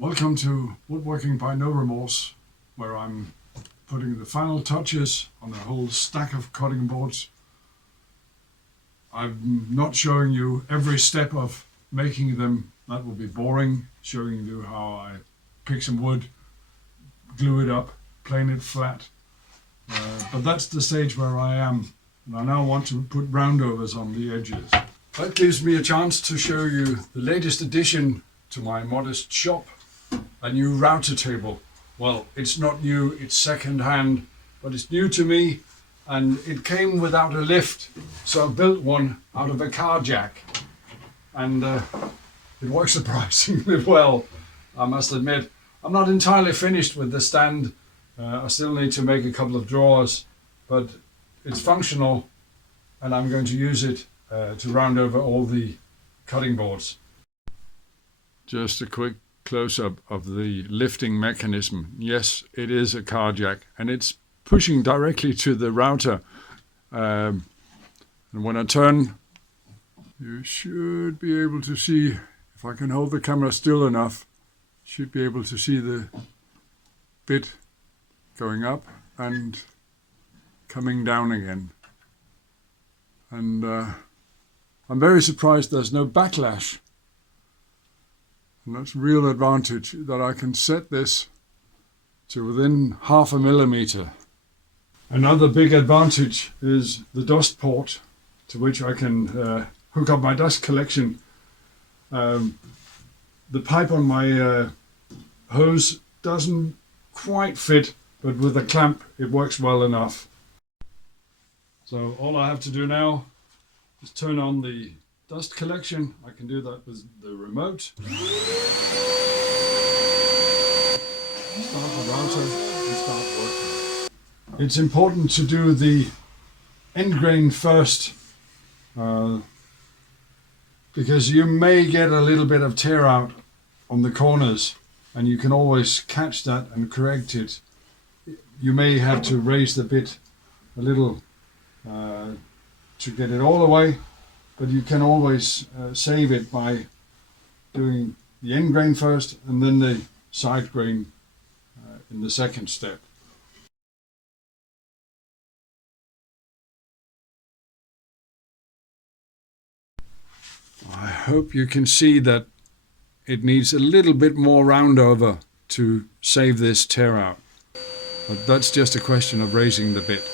Welcome to Woodworking by No Remorse, where I'm putting the final touches on a whole stack of cutting boards. I'm not showing you every step of making them, that would be boring, showing you how I pick some wood, glue it up, plane it flat. But that's the stage where I am, and I now want to put roundovers on the edges. That gives me a chance to show you the latest addition to my modest shop. A new router table. Well, it's not new, it's second hand, but it's new to me, and it came without a lift, so I built one out of a car jack, and it works surprisingly well, I must admit. I'm not entirely finished with the stand. I still need to make a couple of drawers, but it's functional, and I'm going to use it to round over all the cutting boards. Just a quick close-up of the lifting mechanism. Yes, it is a car jack, and it's pushing directly to the router. And when I turn, you should be able to see, if I can hold the camera still enough, should be able to see the bit going up and coming down again. And I'm very surprised there's no backlash. And that's a real advantage, that I can set this to within 0.5 millimeter. Another big advantage is the dust port, to which I can hook up my dust collection. The pipe on my hose doesn't quite fit, but with a clamp it works well enough. So all I have to do now is turn on the dust collection. I can do that with the remote. Start the router and start working. It's important to do the end grain first, because you may get a little bit of tear out on the corners, and you can always catch that and correct it. You may have to raise the bit a little to get it all the way, but you can always save it by doing the end grain first and then the side grain in the second step. I hope you can see that it needs a little bit more round over to save this tear out, but that's just a question of raising the bit.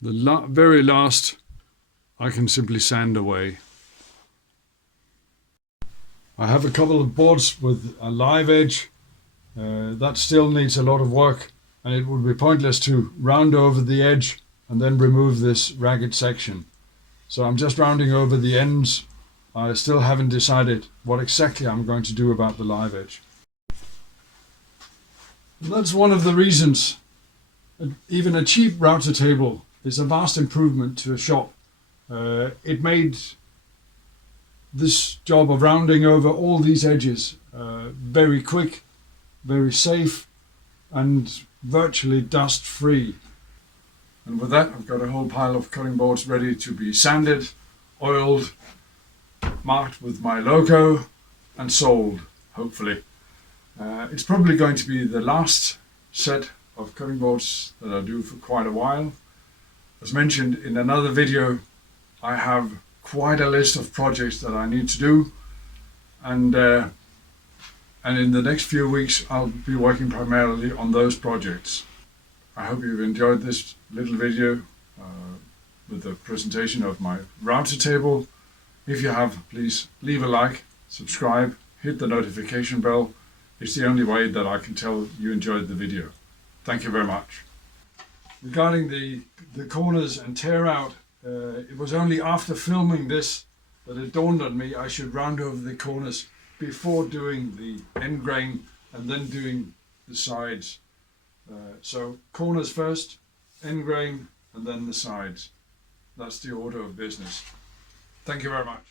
The very last I can simply sand away. I have a couple of boards with a live edge. That still needs a lot of work, and it would be pointless to round over the edge and then remove this ragged section. So I'm just rounding over the ends. I still haven't decided what exactly I'm going to do about the live edge. And that's one of the reasons even a cheap router table is a vast improvement to a shop. It made this job of rounding over all these edges very quick, very safe, and virtually dust free. And with that, I've got a whole pile of cutting boards ready to be sanded, oiled, marked with my logo, and sold, hopefully. It's probably going to be the last set of cutting boards that I do for quite a while. As mentioned in another video, I have quite a list of projects that I need to do, and in the next few weeks I'll be working primarily on those projects. I hope you've enjoyed this little video with the presentation of my router table. If you have, please leave a like, subscribe, hit the notification bell. It's the only way that I can tell you enjoyed the video. Thank you very much. Regarding the corners and tear out, it was only after filming this that it dawned on me I should round over the corners before doing the end grain and then doing the sides. So corners first, end grain, and then the sides. That's the order of business. Thank you very much.